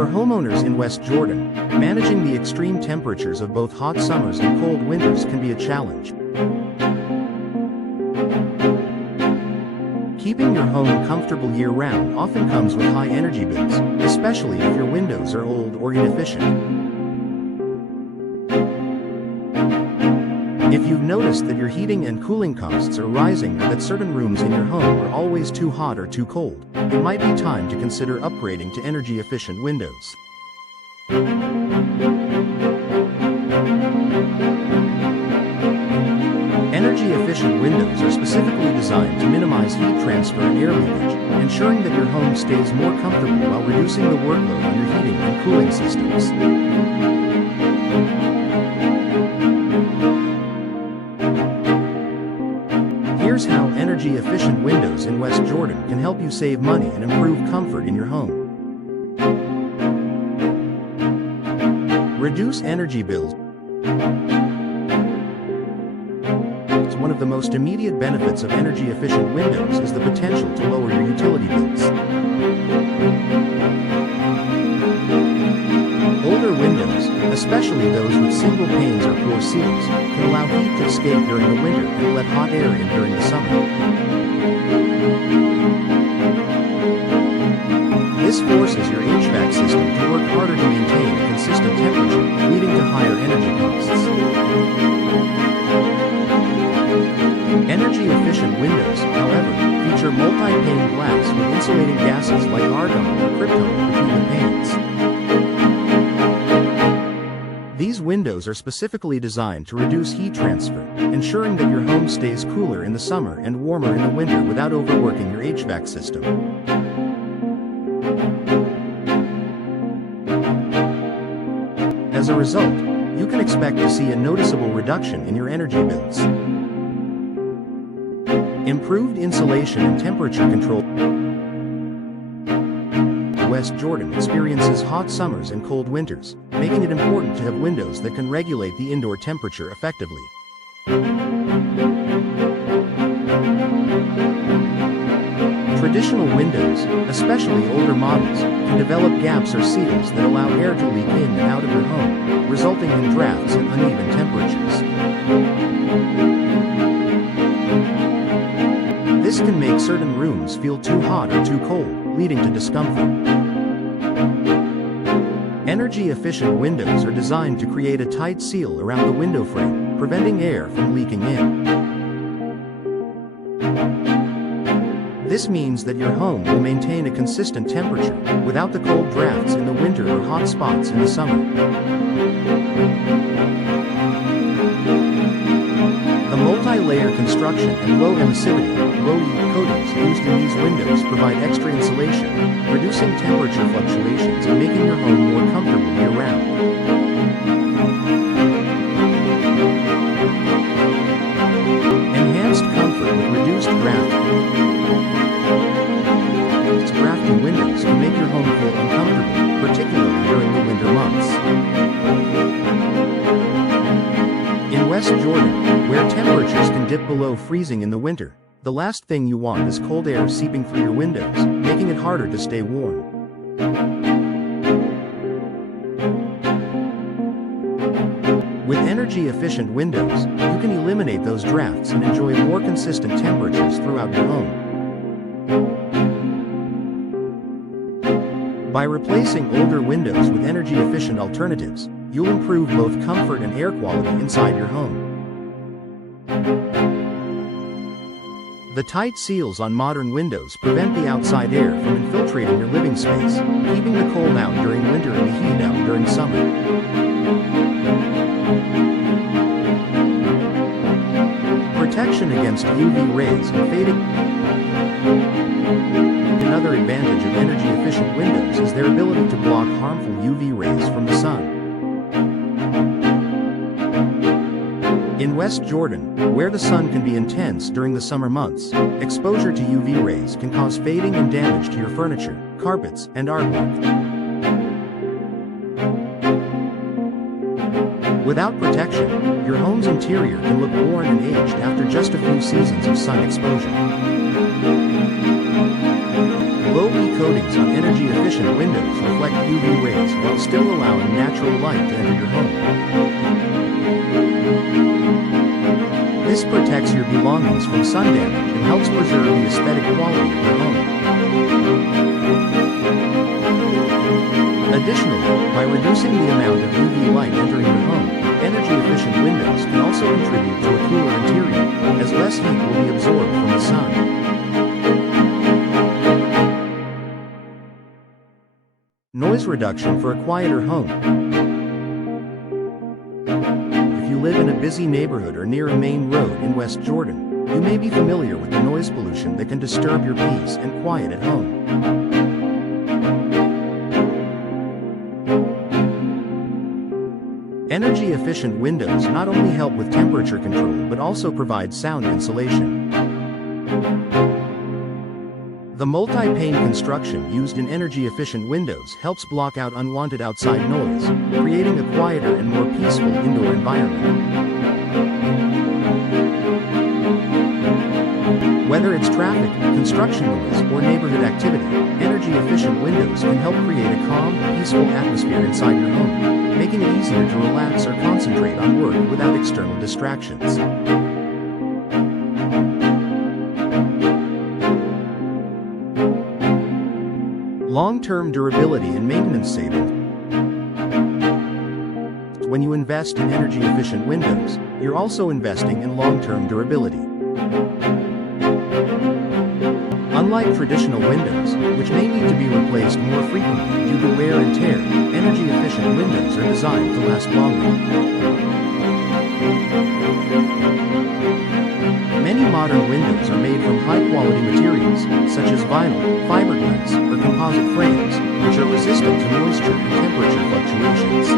For homeowners in West Jordan, managing the extreme temperatures of both hot summers and cold winters can be a challenge. Keeping your home comfortable year-round often comes with high energy bills, especially if your windows are old or inefficient. If you've noticed that your heating and cooling costs are rising or that certain rooms in your home are always too hot or too cold, it might be time to consider upgrading to energy-efficient windows. Energy-efficient windows are specifically designed to minimize heat transfer and air leakage, ensuring that your home stays more comfortable while reducing the workload on your heating and cooling systems. Here's how energy-efficient windows in West Jordan can help you save money and improve comfort in your home. Reduce energy bills. One of the most immediate benefits of energy-efficient windows is the potential to lower your utility bills. Older windows, especially those with single panes or poor seals, can allow heat to escape during the winter and let hot air in during the summer. This forces your HVAC system to work harder to maintain a consistent temperature, leading to higher energy costs. Energy-efficient windows, however, feature multi-pane glass with insulating gases like argon or krypton between the panes. These windows are specifically designed to reduce heat transfer, ensuring that your home stays cooler in the summer and warmer in the winter without overworking your HVAC system. As a result, you can expect to see a noticeable reduction in your energy bills. Improved insulation and temperature control. West Jordan experiences hot summers and cold winters, making it important to have windows that can regulate the indoor temperature effectively. Traditional windows, especially older models, can develop gaps or seals that allow air to leak in and out of your home, resulting in drafts and uneven temperatures. This can make certain rooms feel too hot or too cold, leading to discomfort. Energy-efficient windows are designed to create a tight seal around the window frame, preventing air from leaking in. This means that your home will maintain a consistent temperature, without the cold drafts in the winter or hot spots in the summer. The multi-layer construction and low emissivity, low-heat coatings used in these windows provide extra insulation, reducing temperature fluctuations and making your home more comfortable year-round. Enhanced comfort with reduced draft. Drafty windows can make your home feel uncomfortable, particularly during the winter months. In West Jordan, where temperatures can dip below freezing in the winter, the last thing you want is cold air seeping through your windows, making it harder to stay warm. With energy-efficient windows, you can eliminate those drafts and enjoy more consistent temperatures throughout your home. By replacing older windows with energy-efficient alternatives, you'll improve both comfort and air quality inside your home. The tight seals on modern windows prevent the outside air from infiltrating your living space, keeping the cold out during winter and the heat out during summer. Protection against UV rays and fading. Another advantage of energy-efficient windows is their ability to block harmful UV rays from the sun. In West Jordan, where the sun can be intense during the summer months, exposure to UV rays can cause fading and damage to your furniture, carpets, and artwork. Without protection, your home's interior can look worn and aged after just a few seasons of sun exposure. Low-E coatings on energy-efficient windows reflect UV rays while still allowing natural light to enter your home. This protects your belongings from sun damage and helps preserve the aesthetic quality of your home. Additionally, by reducing the amount of UV light entering your home, energy-efficient windows can also contribute to a cooler interior, as less heat will be absorbed from the sun. Noise reduction for a quieter home. If you live in a busy neighborhood or near a main road in West Jordan, you may be familiar with the noise pollution that can disturb your peace and quiet at home. Energy-efficient windows not only help with temperature control but also provide sound insulation. The multi-pane construction used in energy-efficient windows helps block out unwanted outside noise, creating a quieter and more peaceful indoor environment. Whether it's traffic, construction noise, or neighborhood activity, energy-efficient windows can help create a calm, peaceful atmosphere inside your home, making it easier to relax or concentrate on work without external distractions. Long-term durability and maintenance savings. When you invest in energy-efficient windows, you're also investing in long-term durability. Unlike traditional windows, which may need to be replaced more frequently due to wear and tear, energy-efficient windows are designed to last longer. Many modern windows are made from high-quality materials, such as vinyl, fiberglass, or composite frames, which are resistant to moisture and temperature fluctuations.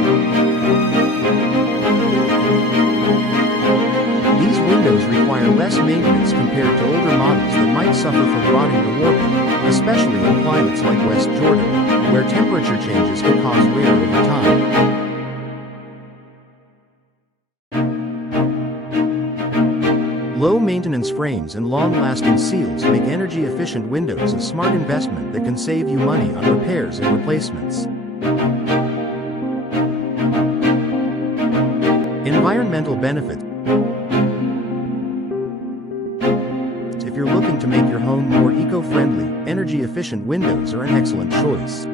These windows require less maintenance compared to older models that might suffer from rotting or warping, especially in climates like West Jordan, where temperature changes can cause wear over time. Low-maintenance frames and long-lasting seals make energy-efficient windows a smart investment that can save you money on repairs and replacements. Environmental benefits. If you're looking to make your home more eco-friendly, energy-efficient windows are an excellent choice.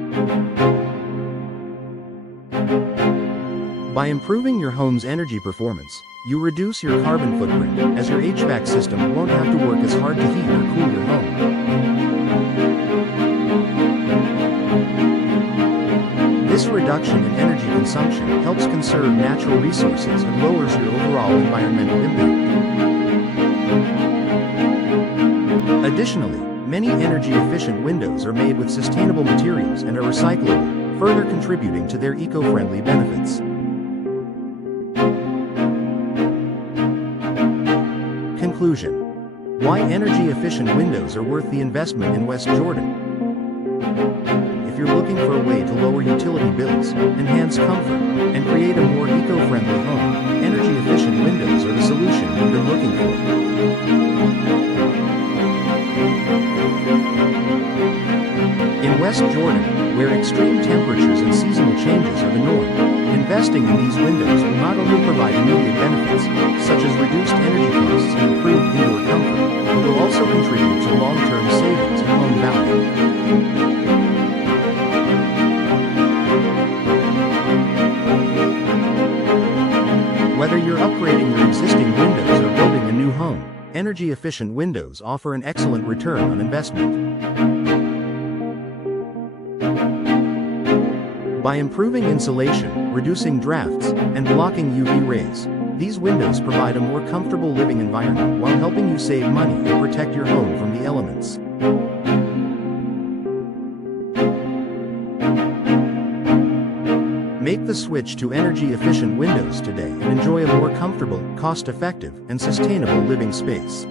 By improving your home's energy performance, you reduce your carbon footprint, as your HVAC system won't have to work as hard to heat or cool your home. This reduction in energy consumption helps conserve natural resources and lowers your overall environmental impact. Additionally, many energy-efficient windows are made with sustainable materials and are recyclable, further contributing to their eco-friendly benefits. Conclusion. Why energy-efficient windows are worth the investment in West Jordan. If you're looking for a way to lower utility bills, enhance comfort, and create a more eco-friendly home, energy-efficient windows are the solution you've been looking for. In West Jordan, where extreme temperatures and seasonal changes are the norm, investing in these windows will not only provide immediate benefits, such as reduced energy costs and improved indoor comfort, but will also contribute to long-term savings and home value. Whether you're upgrading your existing windows or building a new home, energy-efficient windows offer an excellent return on investment. By improving insulation, reducing drafts, and blocking UV rays, these windows provide a more comfortable living environment while helping you save money and protect your home from the elements. Make the switch to energy-efficient windows today and enjoy a more comfortable, cost-effective, and sustainable living space.